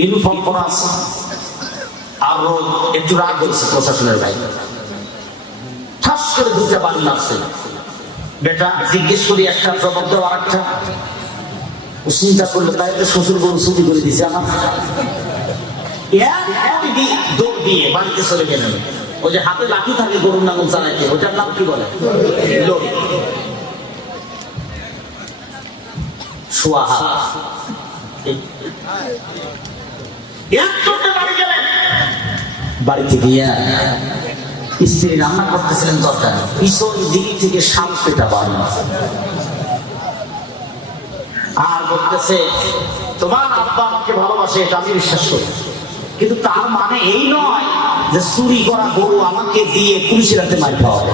Uniform পরা আছে। আর একটু রাগ হয়েছে প্রশাসনের ভাই। ঠাস করে দুটা বাড়ি লাগছে। বেটা, জিজ্ঞেস করি একটা জবাব দেওয়া আর একটা। চিন্তা করল, তাই তো শ্বশুর গরু ছুটি করে দিছে আমার দৌড় দিয়ে বাড়িতে চলে গেলেন। ওই যে হাতে লাঠি থাকে, গরুর নাঙ্গল চালাইতে। ওটার নাম কি বলে? সোয়াহা এক চোখে বাড়ি গেলেন বাড়িতে গিয়া স্ত্রী রান্না করতেছিলেন পিছন দিক থেকে বাড়ি আর বলতেছে, তোমার আব্বা আমাকে ভালোবাসে, এটা আমি বিশ্বাস করি। কিন্তু তার মানে এই নয় যে চুরি করা গরু আমাকে দিয়ে পুলিশের হাতে মারতে হবে।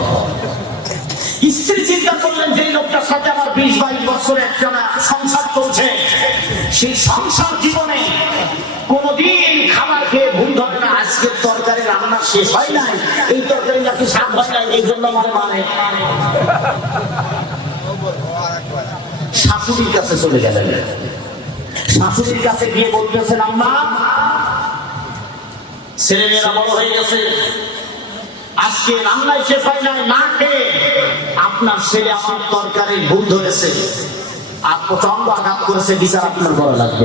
স্ত্রী চিন্তা করলেন যে লোকটার সাথে আমার বিশ বাইশ বছর একজনা সংসার চলছে। সেই সংসার জীবনে কোনদিন খাবার খেয়ে ভুল ধরে না আজকের তরকারি রান্না শেষ হয় নাই। এই তরকারি নাকি স্বাদ হয় নাই, এই জন্য মানে মানে শাশুড়ির কাছে চলে গেলেন। শাশুড়ির কাছে গিয়ে বলতেছেন, আম্মা, ছেলেমেয়েরা বড় হয়ে গেছে। আজকে রান্নায় শেষ হয় নাই, না খেয়ে আপনার ছেলে আমার তরকারি ভুল ধরেছে। আর প্রচণ্ড আঘাত করেছে, বিচার আপনার বড় লাগবে।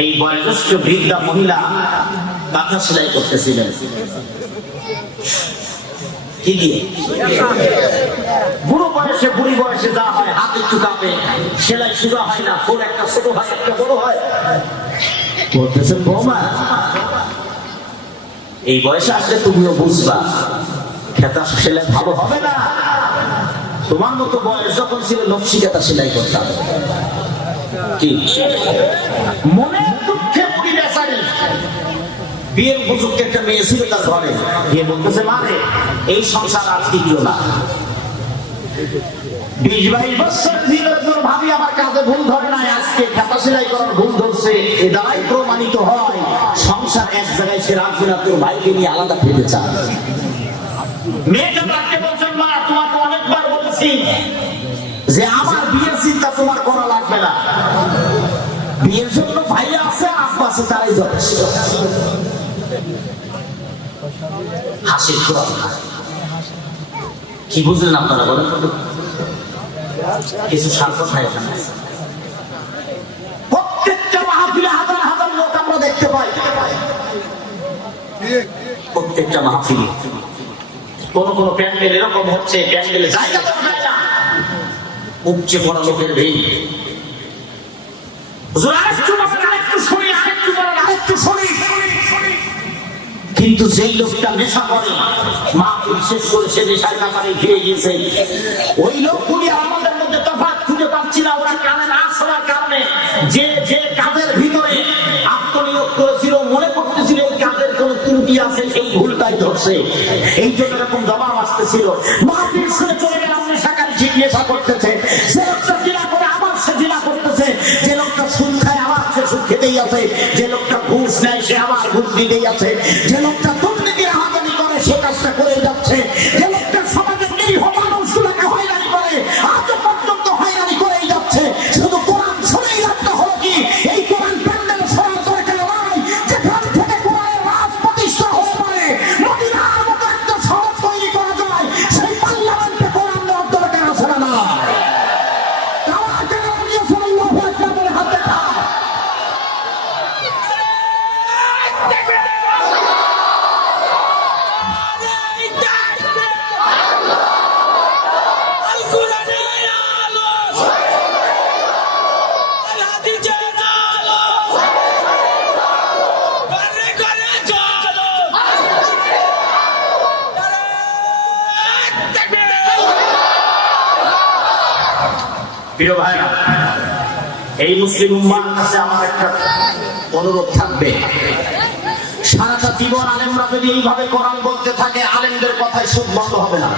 এই বয়োজ্যেষ্ঠ বৃদ্ধা মহিলা কাঁথা সেলাই করতেছিলেন। বুড়ো বয়সে বুড়ি বয়সে যা হয়, হাত একটু কাঁপে। সেলাই শুরু হয় না একটা ছোট হয়, একটা বড় হয়। বলতেছেন বৌমা, এই বয়সে আসলে তুমিও বুঝবা, খেতা সেলাই ভালো হবে না। তোমার মতো বয়স যখন ছিল নকশি খেতা সেলাই করতাম। কি? মনে দুঃখে মুড়ি বেচারি। বিয়ের উপযুক্ত একটা মেয়ে ছিল তার ঘরে। বিয়ে বলতেছে মানে এই সংসার আর টিকলো না। বিশ বাইশ বছর ছিল তোর ভাবি, আমার কাজে ভুল ধরে নাই। আজকে খাতা সেলাই করার ভুল ধরছে। এ দ্বারাই প্রমাণিত হয়, সংসার এক জায়গায় সে রাখবে না, তোর ভাইকে নিয়ে আলাদা ফেলতে চান মেয়েটা বলেছি যে আমার বিয়ের চিন্তা তোমার করা লাগবে না। বিয়ের জন্য ভাই আছে, আব্বা তারাই যথেষ্ট। হাসির কি বুঝলেন আপনারা বলেন কিছু এখানে প্রত্যেকটা মাহফিলে হাজার হাজার লোক আমরা দেখতে পাই। প্রত্যেকটা মাহফিলে। কোন কোন প্যান্ডেল এরকম হচ্ছে, প্যান্ডেলে জায়গা উপচে পড়া লোকের শুনি। কিন্তু যেই লোকটা নেশা করে, মা নেশার ব্যাপারে ফিরে গিয়েছে। ওই লোকগুলি আমাদের মধ্যে তফাৎ খুঁজে পাচ্ছি না, ওরা কানে না শোনার কারণে যে যে কাজের ভিতরে আত্মনিয়োগ করেছিল, মনে করতেছিল এই কাজের কোন ত্রুটি আছে, সেই ভুলটাই ধরছে। এই জন্য এরকম জবাব আসতেছিল। মাহফিল শুনে চলে নেশা করতেছে, যে লোকটা জিনা করে আবার সে জিনা করতেছে, যে লোকটা সুদ খায় আবার সে সুদ খেতেই আছে, যে লোকটা ঘুষ নেয় সে আবার ঘুষ দিতেই আছে। প্রিয় ভাইরা, এই মুসলিম উম্মার কাছে আমার একটা অনুরোধ থাকবে। সারাটা জীবন আলেমরা যদি এইভাবে কোরআন বলতে থাকে, আলেমদের কথায় সুদ বন্ধ হবে না।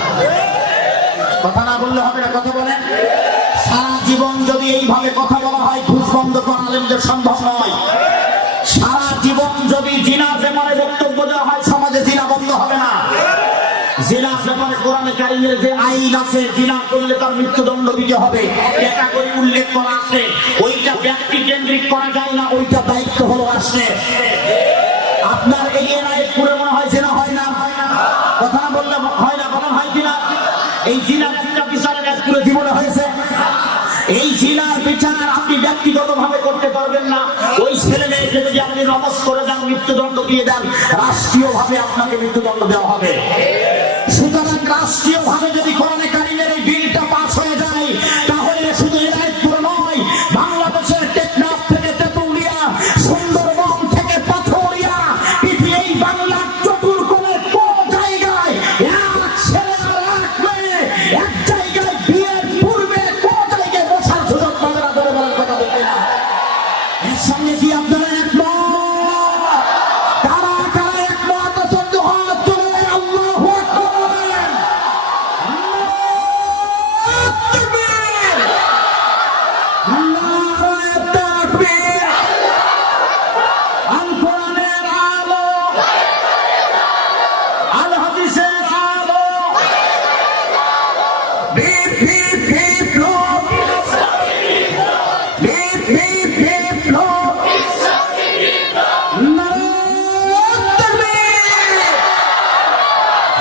কথা না বললে হবে না, কথা বলেন। সারা জীবন যদি এইভাবে কথা বলা হয়, ঘুষ বন্ধ করা আলেমদের সম্ভব নয়। সারা জীবন যদি জিনা ব্যাপারে বক্তব্য দেওয়া হয়, সমাজে জিনা বন্ধ হবে না। কোরআনে কারিমের যে আইন আছে জিনা করলে তার মৃত্যুদণ্ড দিতে হবে। এটা করে উল্লেখ করা আছে। ওইটা ব্যক্তি কেন্দ্রিক করা যায় না, ওইটা দায়িত্ব হলো রাষ্ট্রের আপনার এই এনআইএ পুরে মনে হয় জিনা হয় না? কথা না বললে হয় না, বলা হয় কিনা? এই জিনা জিনা বিচারের এক পুরো জীবনে হয়েছে। এই জিনার বিচার আপনি ব্যক্তিগত ভাবে করতে পারবেন না। ওই ছেলে মেয়েকে যদি আপনি নমস করে দেন, মৃত্যুদণ্ড দিয়ে দেন রাষ্ট্রীয় ভাবে আপনাকে মৃত্যুদণ্ড দেওয়া হবে। সুতরাং রাষ্ট্রীয় ভাবে যদি কোরআনে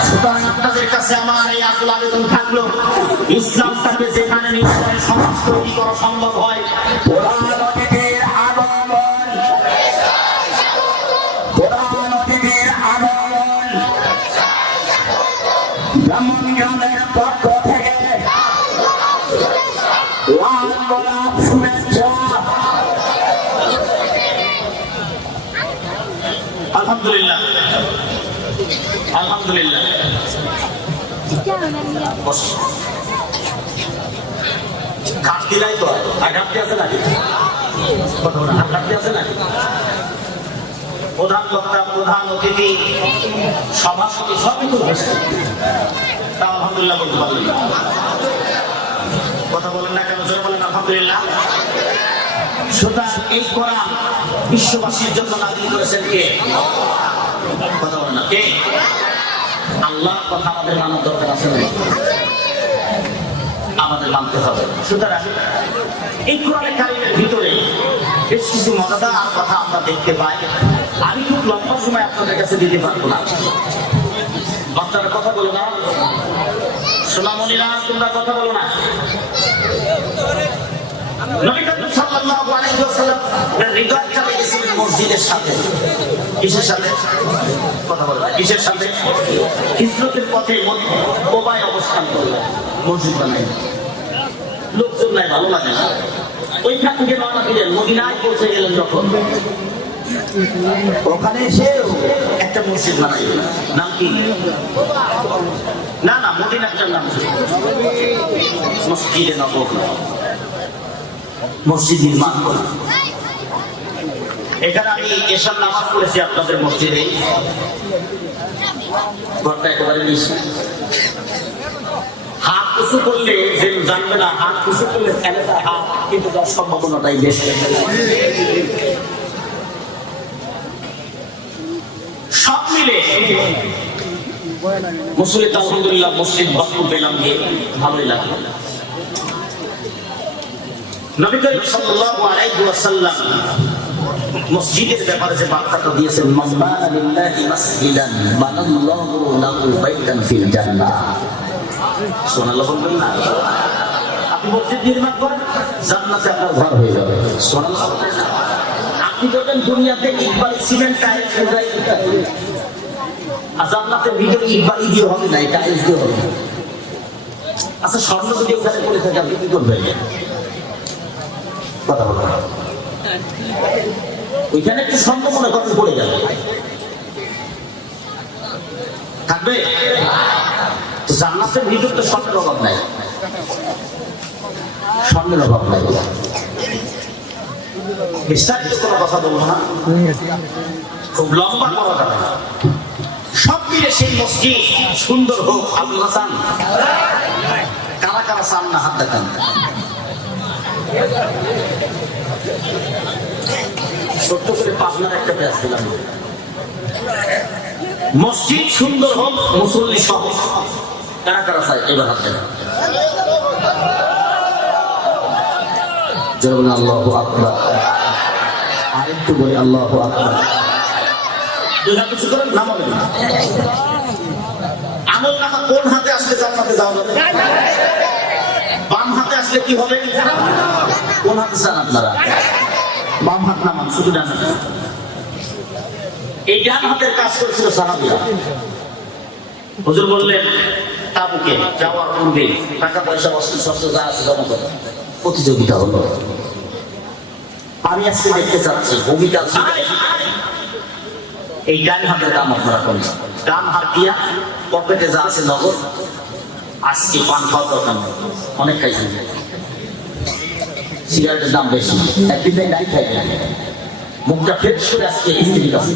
সুতরাং আপনাদের কাছে আমার এই আকুল আবেদন থাকল ইসলামটাকে যেখানে নিশ্চয় সমাজ তৈরি করা সম্ভব আলহামদুলিল্লাহ। ঘাটতি নাই তো আর আছে নাকি? কথা বলেন, আর আছে নাকি? প্রধান বক্তা প্রধান অতিথি সভাপতি সবই তো তা আলহামদুলিল্লাহ বলতে পারলেন কথা বলেন না বলেন আলহামদুলিল্লাহ। সুতরাং এই কোরআন বিশ্ববাসীর জন্য নাজিল করেছেন কে? কথা কে? আল্লাহ কথা আমাদের মানার দরকার আছে আমাদের মানতে হবে। সুতরাং এই কোরআনে কারিমের ভিতরে বেশ কিছু মজাদার কথা আমরা দেখতে পাই। আমি খুব লম্বা সময় আপনাদের কাছে দিতে পারব না। বাচ্চারা কথা বলো না। সোনামণিরা তোমরা কথা বলো না। মসজিদের সাথে। কিসের সাথে? কথা বলো কিসের সাথে? হিজরতের পথে কোবায় অবস্থান করলেন মসজিদ বানাই লোকজন নাই ভালো লাগে না। ওইখান থেকে রওনা দিলেন মদিনায় পৌঁছে গেলেন যখন। ওখানে এসেও একটা মসজিদ বানাইলেন নাম কি? না না মদিনার নাম মসজিদে নববী মসজিদ নির্মাণ করা। এখানে আমি এসব নামাজ পড়েছি আপনাদের মসজিদে। ঘরটা একেবারে নিচে। হাত করলে যে জানবে না, হাত করলে ফেলে তার হাত, কিন্তু তার সম্ভাবনাটাই বেশি। সব মিলে মুসলিম আলহামদুলিল্লাহ মসজিদ বাস্তু পেলাম ভালোই লাগল। মসজিদের ব্যাপারে দিয়েছেন না। আপনি মসজিদ জান্নাতে আপনার ঘর হয়ে যাবে। আপনি দুনিয়াতে ইকবাল সিমেন্ট টাইলস আর দিয়ে হবে না টাইলস দিয়ে হবে আচ্ছা স্বর্ণ যদি ওখানে পড়ে থাকে, আপনি কি করবেন? কথা বলো। ওইখানে একটু মনে করেন, পড়ে যাবে থাকবে? জান্নাতের ভিতর তো স্বর্ণের অভাব নাই। স্বর্ণের অভাব নাই। বিস্তারিত কোনো কথা বলব না। খুব লম্বা করা যাবে। সব মিলে সেই মসজিদ সুন্দর হোক আল্লাহ চান কারা কারা চান না, হাত দেখান। ছোট্ট করে পাবনার একটা ব্যাস দিলাম। মসজিদ সুন্দর হোক, মুসল্লি সহ। কারা কারা চাই এবার হাতে যেমন আল্লাহ আল্লাহ আমল নামা কোন হাতে আসলে জান্নাতে যাওয়া যাবে? আসলে কি হবে? কোন হাতে চান আপনারা? বাম হাত নামান, শুধু ডান হাতে। এই ডান হাতের কাজ করেছিল সাহাবিরা। হুজুর বললেন, তাবুকে যাওয়ার পূর্বে টাকা পয়সা অস্ত্র শস্ত্র যা আছে জমা করো। প্রতিযোগিতা হলো। আমি আজকে দেখতে চাচ্ছি, ভূমিকা এই ডান হাতের কাম আপনারা করুন। ডান হাত দিয়া পকেটে যা আছে নগদ আজকে পান খাওয়ার দরকার নেই। অনেক খাইছেন। সিগারেটের দাম বেশি। একদিন নাই খাই মুখটা ফ্রেশ করে আজকে স্ত্রীর কাছে।